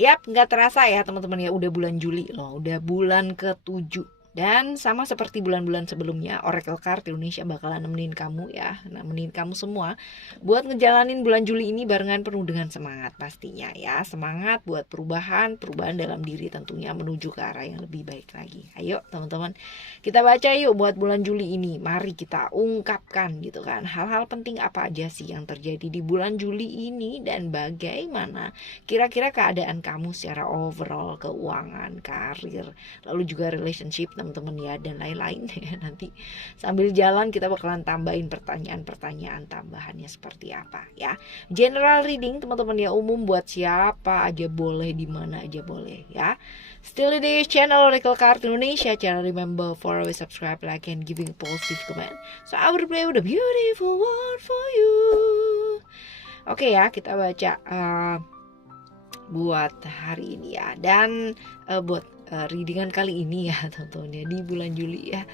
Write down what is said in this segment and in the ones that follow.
Yap, nggak terasa ya teman-teman ya, udah bulan Juli loh, udah bulan ke-7. Dan sama seperti bulan-bulan sebelumnya, Oracle Card Indonesia bakalan nemenin kamu ya, nemenin kamu semua buat ngejalanin bulan Juli ini barengan penuh dengan semangat pastinya ya. Semangat buat perubahan dalam diri tentunya menuju ke arah yang lebih baik lagi. Ayo teman-teman, kita baca yuk buat bulan Juli ini. Mari kita ungkapkan gitu kan, hal-hal penting apa aja sih yang terjadi di bulan Juli ini dan bagaimana kira-kira keadaan kamu secara overall, keuangan, karir, lalu juga relationship teman-teman ya, dan lain-lain ya. Nanti sambil jalan kita bakalan tambahin pertanyaan-pertanyaan tambahannya seperti apa ya. General reading teman-teman ya, umum buat siapa aja boleh, di mana aja boleh ya. Still di channel Oracle Card Indonesia. Channel remember for always subscribe, like, and giving a positive comment. So I will play with a beautiful word for you. Oke ya, kita baca buat hari ini ya, dan buat readingan kali ini ya teman-teman ya, di bulan Juli ya.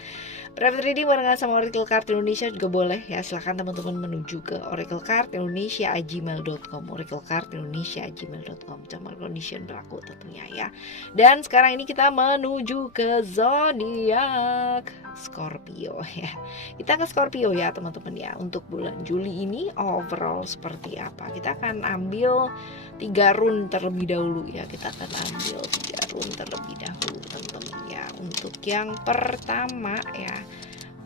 Private reading barengan sama Oracle Card Indonesia juga boleh ya. Silahkan teman-teman menuju ke oraclecardindonesia@gmail.com, oraclecardindonesia@gmail.com. Terms and condition berlaku tentunya ya. Dan sekarang ini kita menuju ke zodiak Scorpio ya. Kita ke Scorpio ya teman-teman ya. Untuk bulan Juli ini overall seperti apa? Kita akan ambil 3 run terlebih dahulu ya. Kita akan ambil 3 run terlebih dahulu teman-teman ya. Untuk yang pertama ya,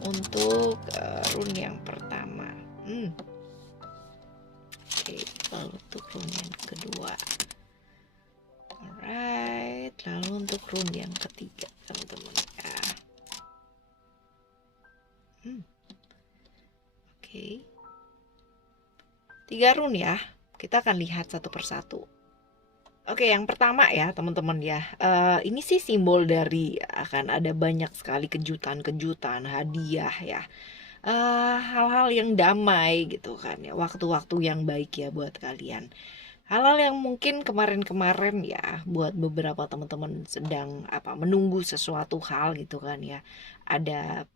untuk run yang pertama. Oke, lalu untuk run yang kedua. Alright, lalu untuk run yang ketiga teman-teman ya. Oke, 3 run ya. Kita akan lihat satu persatu. Oke, yang pertama ya teman-teman ya, ini sih simbol dari akan ada banyak sekali kejutan-kejutan, hadiah ya, hal-hal yang damai gitu kan ya, waktu-waktu yang baik ya buat kalian. Hal-hal yang mungkin kemarin-kemarin ya, buat beberapa teman-teman sedang menunggu sesuatu hal gitu kan ya, ada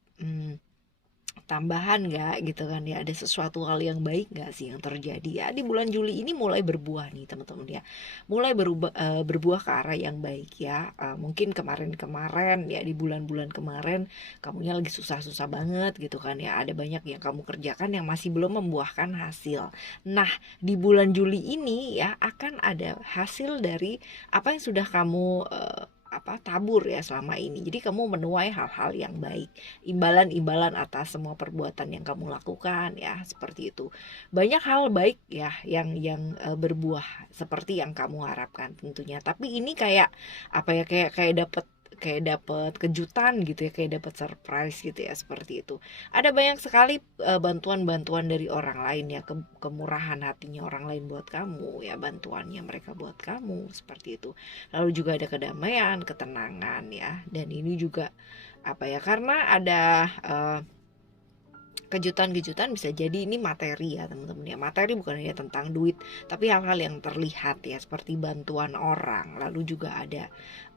tambahan nggak gitu kan ya, ada sesuatu hal yang baik nggak sih yang terjadi ya di bulan Juli ini, mulai berbuah nih teman-teman ya, mulai berbuah ke arah yang baik ya. Mungkin kemarin-kemarin ya, di bulan-bulan kemarin kamunya lagi susah-susah banget gitu kan ya, ada banyak yang kamu kerjakan yang masih belum membuahkan hasil. Nah, di bulan Juli ini ya akan ada hasil dari apa yang sudah kamu tabur ya selama ini. Jadi kamu menuai hal-hal yang baik, imbalan-imbalan atas semua perbuatan yang kamu lakukan ya, seperti itu. Banyak hal baik ya yang berbuah seperti yang kamu harapkan tentunya. Tapi ini kayak kayak dapat kejutan gitu ya, kayak dapat surprise gitu ya, seperti itu. Ada banyak sekali bantuan-bantuan dari orang lain ya, kemurahan hatinya orang lain buat kamu ya, bantuannya mereka buat kamu seperti itu. Lalu juga ada kedamaian, ketenangan ya, dan ini juga karena ada kejutan-kejutan, bisa jadi ini materi ya teman-teman ya. Materi bukan hanya tentang duit, tapi hal-hal yang terlihat ya, seperti bantuan orang. Lalu juga ada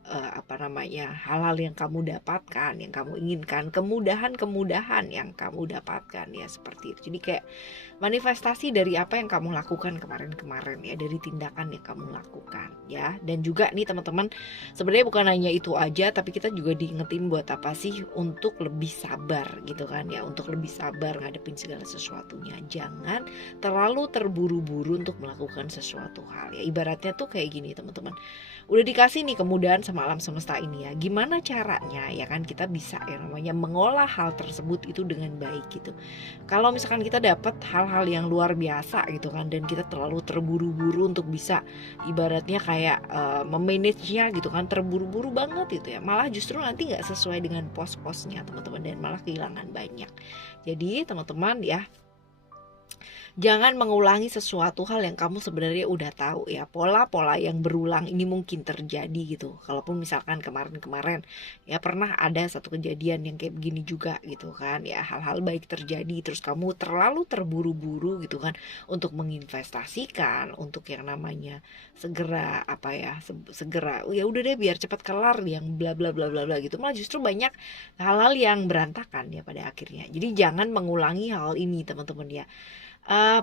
hal-hal yang kamu dapatkan, yang kamu inginkan, kemudahan-kemudahan yang kamu dapatkan ya, seperti itu. Jadi kayak manifestasi dari apa yang kamu lakukan kemarin-kemarin ya, dari tindakan yang kamu lakukan ya. Dan juga nih teman-teman, sebenarnya bukan hanya itu aja, tapi kita juga diingetin buat apa sih, untuk lebih sabar gitu kan ya, untuk lebih sabar ngadepin segala sesuatunya. Jangan terlalu terburu-buru untuk melakukan sesuatu hal ya. Ibaratnya tuh kayak gini teman-teman, udah dikasih nih kemudahan sama alam semesta ini ya, gimana caranya ya kan kita bisa yang namanya mengolah hal tersebut itu dengan baik gitu. Kalau misalkan kita dapat hal-hal yang luar biasa gitu kan, dan kita terlalu terburu-buru untuk bisa ibaratnya kayak memanagenya gitu kan, terburu-buru banget gitu ya, malah justru nanti nggak sesuai dengan pos-posnya teman-teman, dan malah kehilangan banyak. Jadi teman-teman ya, jangan mengulangi sesuatu hal yang kamu sebenarnya udah tahu ya. Pola-pola yang berulang ini mungkin terjadi gitu. Kalaupun misalkan kemarin-kemarin ya pernah ada satu kejadian yang kayak begini juga gitu kan ya, hal-hal baik terjadi terus kamu terlalu terburu-buru gitu kan untuk menginvestasikan, untuk yang namanya segera segera ya udah deh biar cepat kelar yang bla bla bla bla bla gitu, malah justru banyak hal-hal yang berantakan ya pada akhirnya. Jadi jangan mengulangi hal ini teman-teman ya. uh,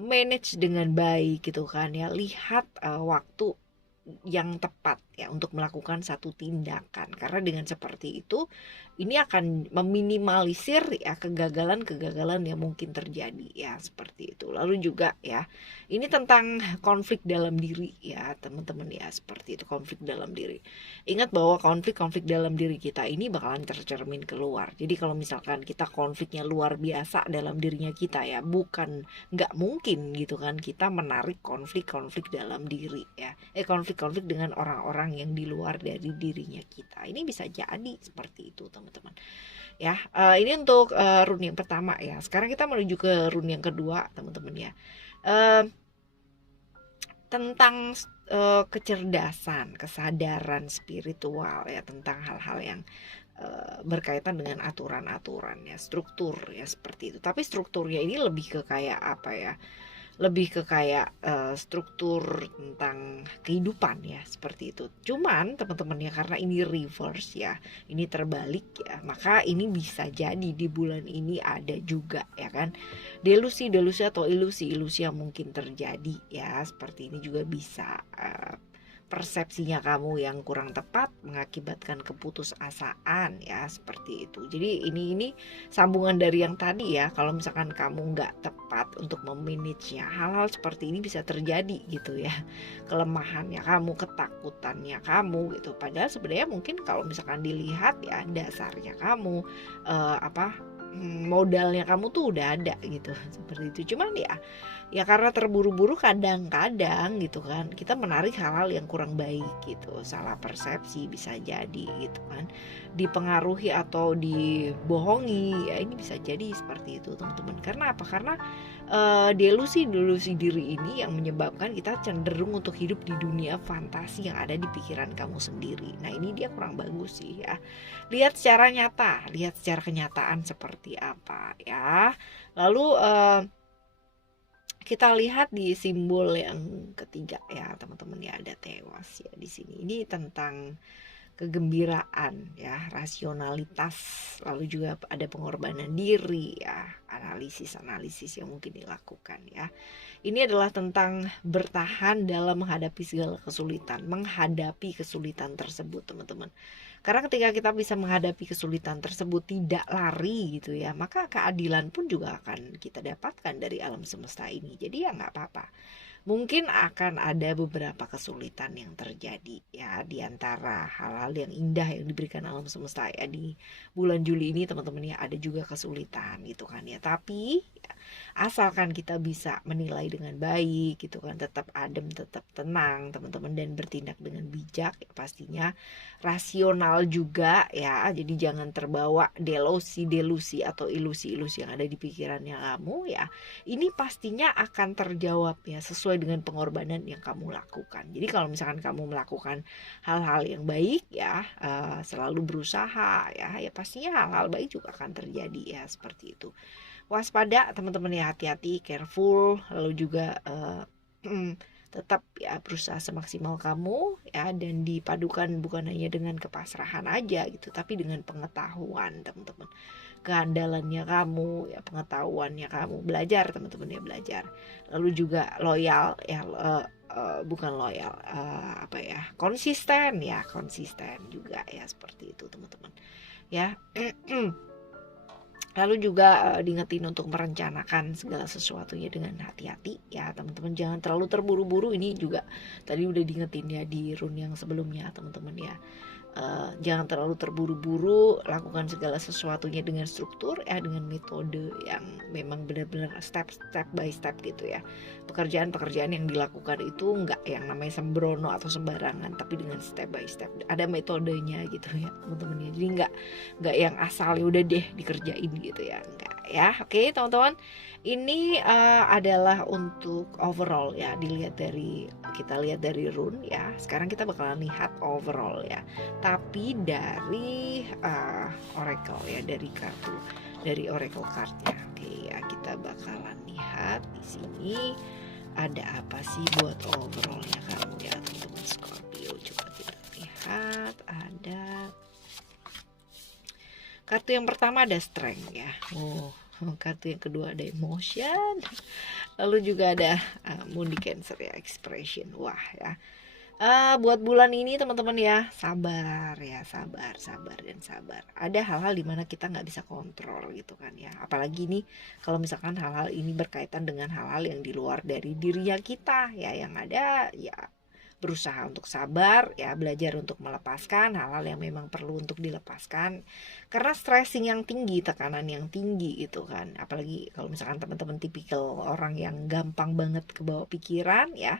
Manage dengan baik gitu kan ya. Lihat waktu yang tepat ya untuk melakukan satu tindakan. Karena dengan seperti itu ini akan meminimalisir ya kegagalan-kegagalan yang mungkin terjadi ya, seperti itu. Lalu juga ya, ini tentang konflik dalam diri ya, teman-teman ya, seperti itu, konflik dalam diri. Ingat bahwa konflik-konflik dalam diri kita ini bakalan tercermin keluar. Jadi kalau misalkan kita konfliknya luar biasa dalam dirinya kita ya, bukan nggak mungkin gitu kan kita menarik konflik-konflik dalam diri ya, konflik-konflik dengan orang-orang yang di luar dari dirinya kita. Ini bisa jadi seperti itu teman-teman ya. Ini untuk rune yang pertama ya. Sekarang kita menuju ke rune yang kedua teman-teman ya. Tentang kecerdasan, kesadaran spiritual ya, tentang hal-hal yang berkaitan dengan aturan-aturan ya, struktur ya, seperti itu. Tapi strukturnya ini lebih ke kayak apa ya, lebih ke kayak struktur tentang kehidupan ya, seperti itu. Cuman teman-teman ya, karena ini reverse ya, ini terbalik ya, maka ini bisa jadi di bulan ini ada juga ya kan delusi-delusi atau ilusi-ilusi yang mungkin terjadi ya, seperti ini juga bisa. Persepsinya kamu yang kurang tepat mengakibatkan keputusasaan ya, seperti itu. Jadi ini sambungan dari yang tadi ya. Kalau misalkan kamu nggak tepat untuk memanagenya, hal-hal seperti ini bisa terjadi gitu ya. Kelemahannya kamu, ketakutannya kamu gitu. Padahal sebenarnya mungkin kalau misalkan dilihat ya, dasarnya kamu modalnya kamu tuh udah ada gitu, seperti itu. Cuman ya karena terburu-buru kadang-kadang gitu kan kita menarik hal-hal yang kurang baik gitu, salah persepsi bisa jadi gitu kan, dipengaruhi atau dibohongi ya, ini bisa jadi seperti itu teman-teman. Karena apa? Karena delusi diri ini yang menyebabkan kita cenderung untuk hidup di dunia fantasi yang ada di pikiran kamu sendiri. Nah ini dia kurang bagus sih ya. Lihat secara nyata, lihat secara kenyataan seperti apa ya. Lalu kita lihat di simbol yang ketiga ya teman-teman ya, ada tewas ya di sini. Ini tentang kegembiraan ya, rasionalitas, lalu juga ada pengorbanan diri ya, analisis yang mungkin dilakukan ya. Ini adalah tentang bertahan dalam menghadapi segala kesulitan, menghadapi kesulitan tersebut teman-teman. Karena ketika kita bisa menghadapi kesulitan tersebut, tidak lari gitu ya, maka keadilan pun juga akan kita dapatkan dari alam semesta ini. Jadi ya nggak apa-apa. Mungkin akan ada beberapa kesulitan yang terjadi ya, di antara hal-hal yang indah yang diberikan alam semesta ya di bulan Juli ini teman-teman ya, ada juga kesulitan gitu kan ya. Tapi ya, asalkan kita bisa menilai dengan baik gitu kan, tetap adem, tetap tenang teman-teman, dan bertindak dengan bijak ya, pastinya rasional juga ya. Jadi jangan terbawa delusi atau ilusi-ilusi yang ada di pikirannya kamu ya. Ini pastinya akan terjawab ya, sesuai dengan pengorbanan yang kamu lakukan. Jadi kalau misalkan kamu melakukan hal-hal yang baik ya, selalu berusaha ya pastinya hal-hal baik juga akan terjadi ya, seperti itu. Waspada teman-teman ya, hati-hati, careful. Lalu juga tetap ya berusaha semaksimal kamu ya, dan dipadukan bukan hanya dengan kepasrahan aja gitu, tapi dengan pengetahuan teman-teman, keandalannya kamu ya, pengetahuannya kamu, belajar teman-teman ya, belajar. Lalu juga loyal ya, bukan loyal, konsisten juga ya, seperti itu teman-teman ya. Lalu juga diingetin untuk merencanakan segala sesuatunya dengan hati-hati ya teman-teman, jangan terlalu terburu-buru. Ini juga tadi udah diingetin ya di rune yang sebelumnya teman-teman ya. Jangan terlalu terburu-buru, lakukan segala sesuatunya dengan struktur ya, dengan metode yang memang benar-benar step by step gitu ya. Pekerjaan-pekerjaan yang dilakukan itu enggak yang namanya sembrono atau sembarangan, tapi dengan step by step, ada metodenya gitu ya teman-teman ya. Jadi enggak yang asal ya udah deh dikerjain gitu ya, enggak ya. Oke teman-teman, ini adalah untuk overall ya, kita lihat dari rune ya. Sekarang kita bakalan lihat overall ya, tapi dari oracle ya, dari oracle cardnya. Oke ya, kita bakalan lihat di sini ada apa sih buat overallnya kamu ya teman-teman Scorpio. Coba kita lihat, ada kartu yang pertama ada strength ya. Kartu yang kedua ada emotion. Lalu juga ada moon di Cancer ya, expression. Wah ya, Buat bulan ini teman-teman ya, sabar ya, sabar, sabar dan sabar. Ada hal-hal di mana kita nggak bisa kontrol gitu kan ya. Apalagi nih kalau misalkan hal-hal ini berkaitan dengan hal-hal yang di luar dari dirinya kita ya, yang ada ya berusaha untuk sabar ya, belajar untuk melepaskan hal-hal yang memang perlu untuk dilepaskan, karena stressing yang tinggi, tekanan yang tinggi gitu kan, apalagi kalau misalkan teman-teman tipikal orang yang gampang banget kebawa pikiran ya,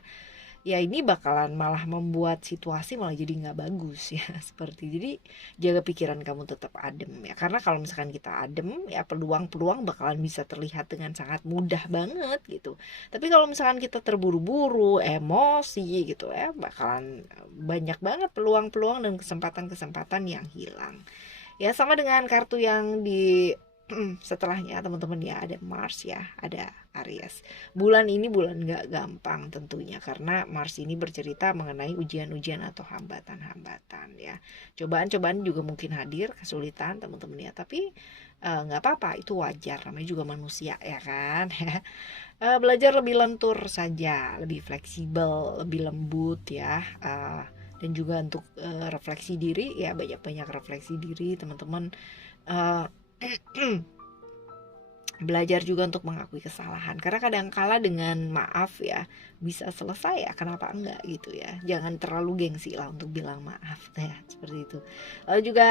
ya ini bakalan malah membuat situasi malah jadi nggak bagus ya seperti. Jadi jaga pikiran kamu tetap adem ya, karena kalau misalkan kita adem ya peluang-peluang bakalan bisa terlihat dengan sangat mudah banget gitu. Tapi kalau misalkan kita terburu-buru emosi gitu ya, bakalan banyak banget peluang-peluang dan kesempatan-kesempatan yang hilang ya. Sama dengan kartu yang di setelahnya teman-teman ya, ada Mars ya, ada Aries. Bulan ini bulan gak gampang tentunya, karena Mars ini bercerita mengenai ujian-ujian atau hambatan-hambatan ya. Cobaan-cobaan juga mungkin hadir, kesulitan teman-teman ya, tapi nggak apa-apa, itu wajar, namanya juga manusia ya kan. Belajar lebih lentur saja, lebih fleksibel, lebih lembut ya, dan juga untuk refleksi diri ya, banyak-banyak refleksi diri teman-teman. Uh, Belajar juga untuk mengakui kesalahan, karena kadang-kala dengan maaf ya bisa selesai ya, kenapa enggak gitu ya. Jangan terlalu gengsi lah untuk bilang maaf ya, seperti itu. Lalu juga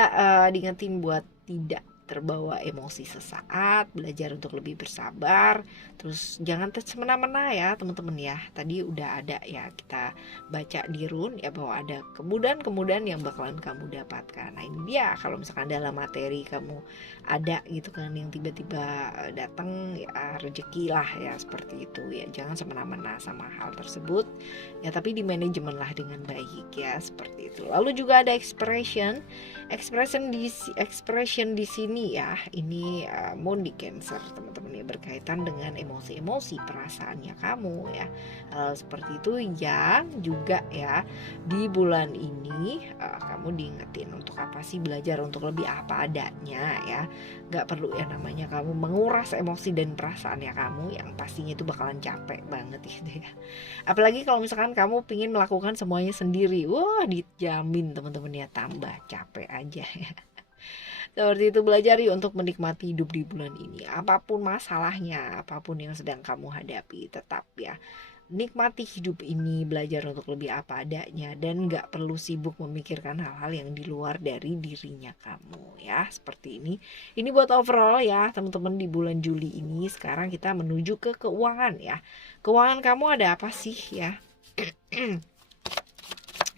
diingetin buat tidak terbawa emosi sesaat, belajar untuk lebih bersabar, terus jangan semena-mena ya teman-teman ya. Tadi udah ada ya kita baca di run ya, bahwa ada kemudahan-kemudahan yang bakalan kamu dapatkan. Nah ini dia, kalau misalkan dalam materi kamu ada gitu kan yang tiba-tiba datang ya, rezeki lah ya, seperti itu ya. Jangan semena-mena sama hal tersebut ya, tapi di manajemen lah dengan baik ya, seperti itu. Lalu juga ada expression di sini ya, ini moon di Cancer teman-teman ya, berkaitan dengan emosi-emosi perasaannya kamu ya, seperti itu. Yang juga ya di bulan ini kamu diingetin untuk apa sih, belajar untuk lebih apa adanya ya. Gak perlu ya namanya kamu menguras emosi dan perasaannya kamu, yang pastinya itu bakalan capek banget gitu ya. Apalagi kalau misalkan kamu pingin melakukan semuanya sendiri, wah dijamin teman-teman ya tambah capek aja ya. Seperti itu, belajar yuk untuk menikmati hidup di bulan ini. Apapun masalahnya, apapun yang sedang kamu hadapi, tetap ya nikmati hidup ini, belajar untuk lebih apa adanya, dan gak perlu sibuk memikirkan hal-hal yang di luar dari dirinya kamu ya, seperti ini. Ini buat overall ya teman-teman di bulan Juli ini. Sekarang kita menuju ke keuangan ya. Keuangan kamu ada apa sih ya?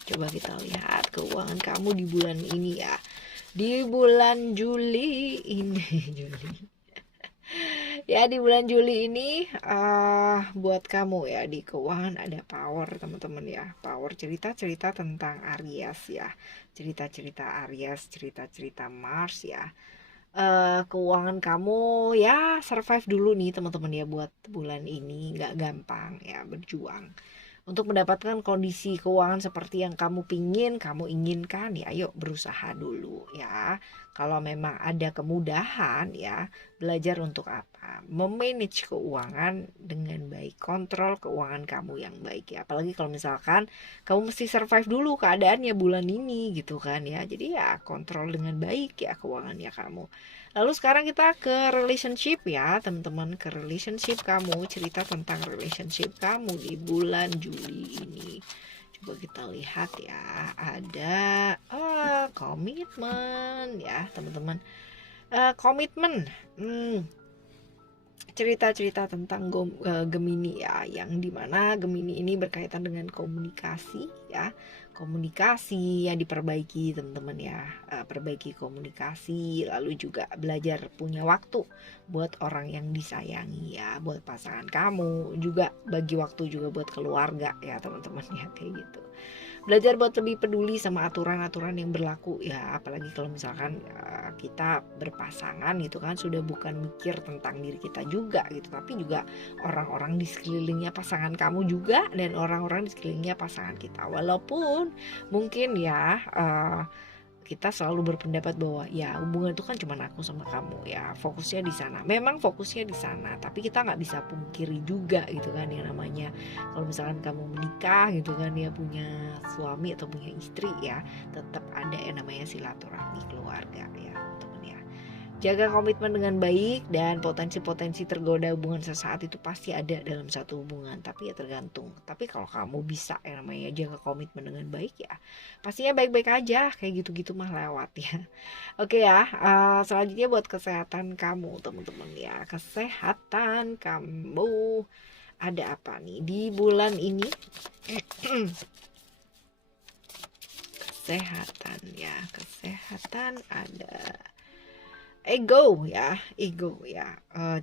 Coba kita lihat keuangan kamu di bulan ini ya. Di bulan Juli ini Juli ya, di bulan Juli ini buat kamu ya di keuangan ada power teman-teman ya. Power cerita-cerita tentang Aries ya, cerita-cerita Aries, cerita-cerita Mars ya. Keuangan kamu ya survive dulu nih teman-teman ya, buat bulan ini nggak gampang ya, berjuang untuk mendapatkan kondisi keuangan seperti yang kamu inginkan ya. Yuk berusaha dulu ya. Kalau memang ada kemudahan ya, belajar untuk apa? Memanage keuangan dengan baik, kontrol keuangan kamu yang baik ya. Apalagi kalau misalkan kamu mesti survive dulu keadaannya bulan ini gitu kan ya. Jadi ya kontrol dengan baik ya keuangannya kamu. Lalu sekarang kita ke relationship ya teman-teman, ke relationship kamu, cerita tentang relationship kamu di bulan Juli ini. Coba kita lihat ya, ada komitmen ya teman-teman. Komitmen, cerita-cerita tentang Gemini ya, yang dimana Gemini ini berkaitan dengan komunikasi ya. Komunikasi yang diperbaiki teman-teman ya, perbaiki komunikasi, lalu juga belajar punya waktu buat orang yang disayangi ya, buat pasangan kamu, juga bagi waktu juga buat keluarga ya teman-teman ya, kayak gitu. Belajar buat lebih peduli sama aturan-aturan yang berlaku ya, apalagi kalau misalkan kita berpasangan gitu kan, sudah bukan mikir tentang diri kita juga gitu, tapi juga orang-orang di sekelilingnya pasangan kamu juga, dan orang-orang di sekelilingnya pasangan kita. Walaupun mungkin ya kita selalu berpendapat bahwa ya hubungan itu kan cuma aku sama kamu, ya fokusnya di sana. Memang fokusnya di sana, tapi kita nggak bisa pungkiri juga gitu kan, yang namanya kalau misalkan kamu menikah gitu kan ya, punya suami atau punya istri ya, tetap ada yang namanya silaturahmi keluarga ya teman ya. Jaga komitmen dengan baik, dan potensi-potensi tergoda hubungan sesaat itu pasti ada dalam satu hubungan, tapi ya tergantung. Tapi kalau kamu bisa yang namanya jaga komitmen dengan baik ya, pastinya baik-baik aja, kayak gitu-gitu mah lewat ya. Oke ya, selanjutnya buat kesehatan kamu teman-teman ya. Kesehatan kamu ada apa nih di bulan ini? Kesehatan ya, kesehatan ada ego ya,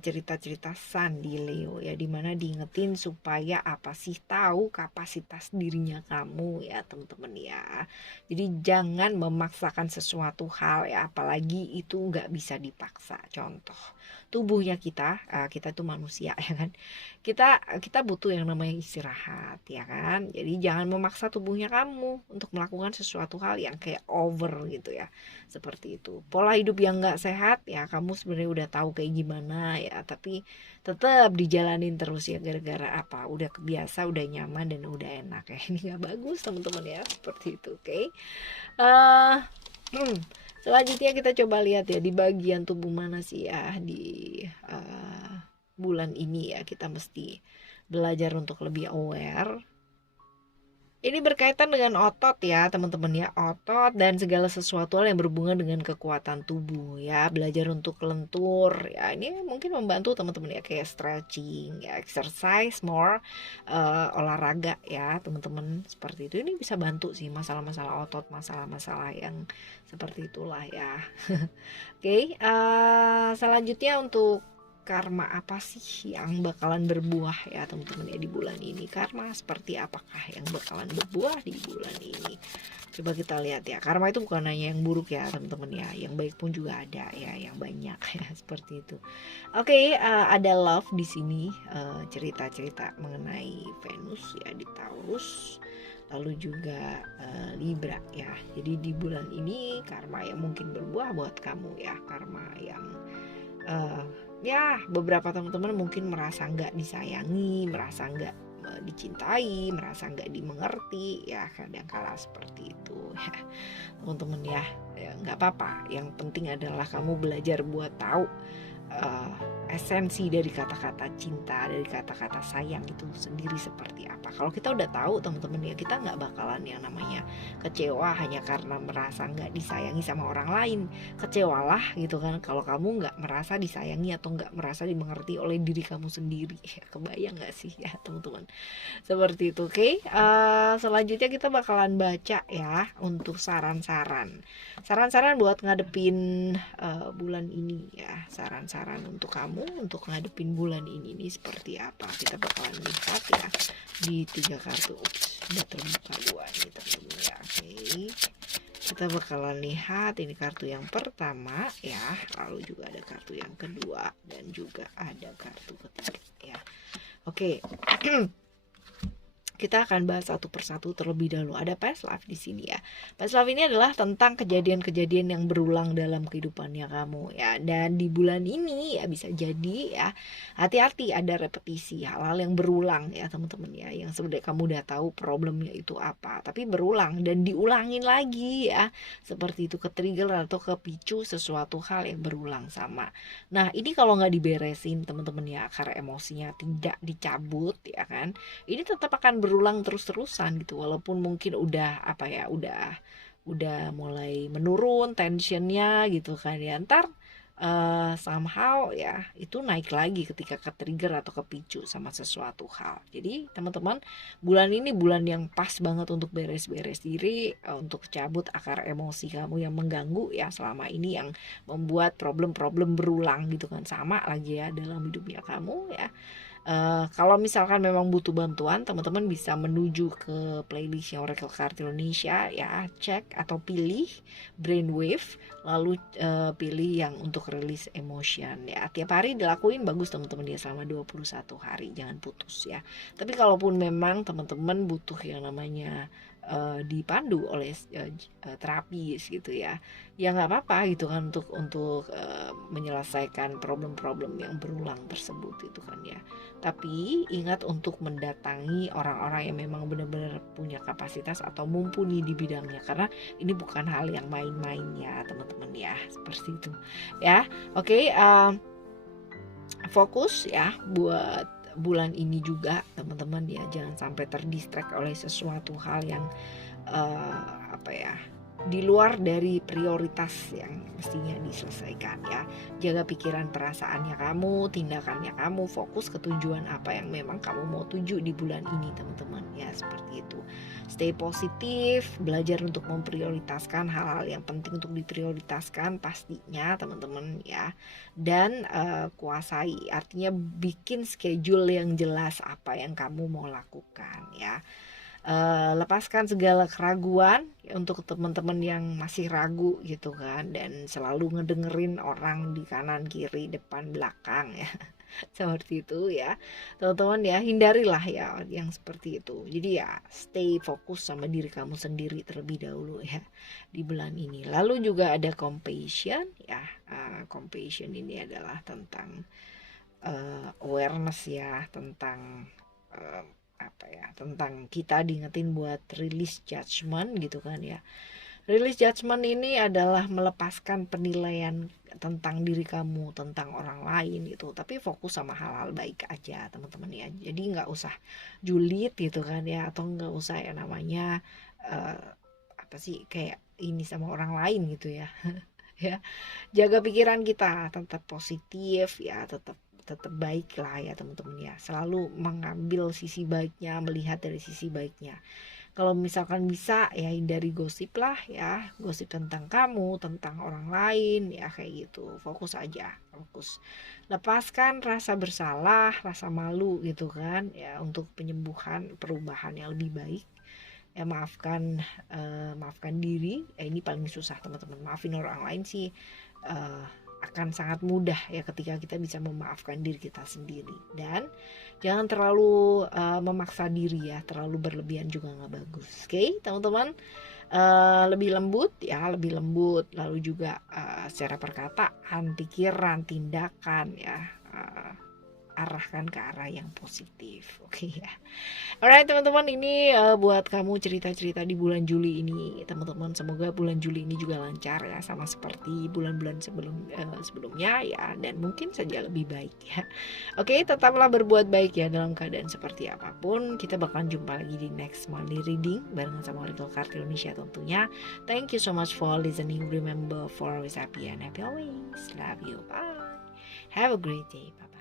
cerita-cerita Sun di Leo ya, dimana diingetin supaya apa sih, tahu kapasitas dirinya kamu ya teman-teman ya. Jadi jangan memaksakan sesuatu hal ya, apalagi itu nggak bisa dipaksa. Contoh tubuhnya kita tuh manusia ya kan, kita butuh yang namanya istirahat ya kan. Jadi jangan memaksa tubuhnya kamu untuk melakukan sesuatu hal yang kayak over gitu ya, seperti itu. Pola hidup yang nggak sehat ya, kamu sebenarnya udah tahu kayak gimana ya, tapi tetap dijalanin terus ya, gara-gara apa, udah kebiasa, udah nyaman, dan udah enak ya. Ini nggak bagus teman-teman ya, seperti itu. Oke. uh, Selanjutnya kita coba lihat ya, di bagian tubuh mana sih ya di bulan ini ya, kita mesti belajar untuk lebih aware. Ini berkaitan dengan otot ya teman-teman ya, otot dan segala sesuatu yang berhubungan dengan kekuatan tubuh ya. Belajar untuk lentur ya, ini mungkin membantu teman-teman ya, kayak stretching ya, exercise more, olahraga ya teman-teman, seperti itu. Ini bisa bantu sih masalah-masalah otot, masalah-masalah yang seperti itulah ya. Oke, selanjutnya untuk karma apa sih yang bakalan berbuah ya teman-teman ya di bulan ini. Karma seperti apakah yang bakalan berbuah di bulan ini? Coba kita lihat ya. Karma itu bukan hanya yang buruk ya teman-teman ya, yang baik pun juga ada ya, yang banyak ya, seperti itu. Oke, ada love di sini, cerita-cerita mengenai Venus ya di Taurus, lalu juga Libra ya. Jadi di bulan ini karma yang mungkin berbuah buat kamu ya, karma yang ya beberapa teman-teman mungkin merasa nggak disayangi, merasa nggak dicintai, merasa nggak dimengerti ya, kadang-kala seperti itu ya teman-teman ya. Ya nggak apa-apa, yang penting adalah kamu belajar buat tahu esensi dari kata-kata cinta, dari kata-kata sayang itu sendiri seperti apa. Kalau kita udah tahu teman-teman ya, kita nggak bakalan yang namanya kecewa hanya karena merasa nggak disayangi sama orang lain. Kecewalah gitu kan kalau kamu nggak merasa disayangi atau nggak merasa dimengerti oleh diri kamu sendiri. Kebayang nggak sih ya teman-teman, seperti itu. Oke, selanjutnya kita bakalan baca ya untuk saran-saran buat ngadepin bulan ini ya. Saran-saran untuk kamu untuk ngadepin bulan ini nih seperti apa, kita bakalan lihat ya di 3 kartu. Udah terbuka 2 nih teman-teman ya. Oke, kita bakalan lihat ini kartu yang pertama ya, lalu juga ada kartu yang kedua, dan juga ada kartu ketiga ya. Oke. Kita akan bahas satu persatu terlebih dahulu. Ada past life di sini ya. Past life ini adalah tentang kejadian-kejadian yang berulang dalam kehidupannya kamu ya. Dan di bulan ini ya bisa jadi ya, hati-hati ada repetisi hal-hal yang berulang ya teman-teman ya. Yang sebenarnya kamu udah tahu problemnya itu apa, tapi berulang dan diulangin lagi ya. Seperti itu, ke-trigger atau kepicu sesuatu hal yang berulang sama. Nah ini kalau nggak diberesin teman-teman ya, akar emosinya tidak dicabut ya kan, ini tetap akan berulang terus-terusan gitu, walaupun mungkin udah mulai menurun tensionnya gitu kan ya, ntar somehow ya itu naik lagi ketika ke-trigger atau kepicu sama sesuatu hal. Jadi teman-teman, bulan ini bulan yang pas banget untuk beres-beres diri, untuk cabut akar emosi kamu yang mengganggu ya selama ini, yang membuat problem-problem berulang gitu kan, sama lagi ya dalam hidupnya kamu ya. Kalau misalkan memang butuh bantuan, teman-teman bisa menuju ke playlist Oracle Card Indonesia ya, cek atau pilih Brainwave, lalu pilih yang untuk rilis emotion ya. Tiap hari dilakuin bagus teman-teman ya, selama 21 hari, jangan putus ya. Tapi kalaupun memang teman-teman butuh yang namanya dipandu oleh terapis gitu ya. Ya nggak apa-apa gitu kan untuk menyelesaikan problem-problem yang berulang tersebut itu kan ya. Tapi ingat untuk mendatangi orang-orang yang memang benar-benar punya kapasitas atau mumpuni di bidangnya, karena ini bukan hal yang main-main ya teman-teman ya, seperti itu ya. Oke, fokus ya buat bulan ini juga teman-teman ya, jangan sampai terdistract oleh sesuatu hal yang apa ya, di luar dari prioritas yang mestinya diselesaikan ya. Jaga pikiran perasaannya kamu, tindakannya kamu, fokus ke tujuan apa yang memang kamu mau tuju di bulan ini teman-teman ya, seperti itu. Stay positif, belajar untuk memprioritaskan hal-hal yang penting untuk diprioritaskan pastinya teman-teman ya. Dan kuasai, artinya bikin schedule yang jelas apa yang kamu mau lakukan ya. Lepaskan segala keraguan ya, untuk teman-teman yang masih ragu gitu kan, dan selalu ngedengerin orang di kanan kiri depan belakang ya. Seperti itu ya teman-teman ya, hindarilah ya yang seperti itu. Jadi ya stay fokus sama diri kamu sendiri terlebih dahulu ya di bulan ini. Lalu juga ada compassion ya. Compassion ini adalah tentang awareness ya, tentang apa ya, tentang kita diingetin buat release judgment gitu kan ya. Release judgment ini adalah melepaskan penilaian tentang diri kamu, tentang orang lain gitu, tapi fokus sama hal-hal baik aja teman-teman ya. Jadi nggak usah julid gitu kan ya, atau nggak usah ya namanya apa sih, kayak ini sama orang lain gitu ya. Ya, jaga pikiran kita tetap positif ya, tetap baik lah ya teman-teman ya, selalu mengambil sisi baiknya, melihat dari sisi baiknya. Kalau misalkan bisa ya hindari gosip lah ya, gosip tentang kamu, tentang orang lain ya, kayak gitu. Fokus aja, fokus. Lepaskan rasa bersalah, rasa malu gitu kan ya, untuk penyembuhan, perubahan yang lebih baik ya. Maafkan diri ya, ini paling susah teman-teman. Maafin orang lain sih akan sangat mudah ya ketika kita bisa memaafkan diri kita sendiri. Dan jangan terlalu memaksa diri ya, terlalu berlebihan juga nggak bagus. Oke, teman-teman, lebih lembut ya, lebih lembut. Lalu juga secara perkataan, pikiran, tindakan ya, arahkan ke arah yang positif. Oke ya. Alright teman-teman, ini buat kamu cerita-cerita di bulan Juli ini teman-teman. Semoga bulan Juli ini juga lancar ya, sama seperti bulan-bulan sebelumnya ya, dan mungkin saja lebih baik ya. Oke, tetaplah berbuat baik ya dalam keadaan seperti apapun. Kita bakalan jumpa lagi di next monthly reading barengan sama Oracle Card Indonesia tentunya. Thank you so much for listening. Remember, for always happy and happy always. Love you. Bye. Have a great day. Bye bye.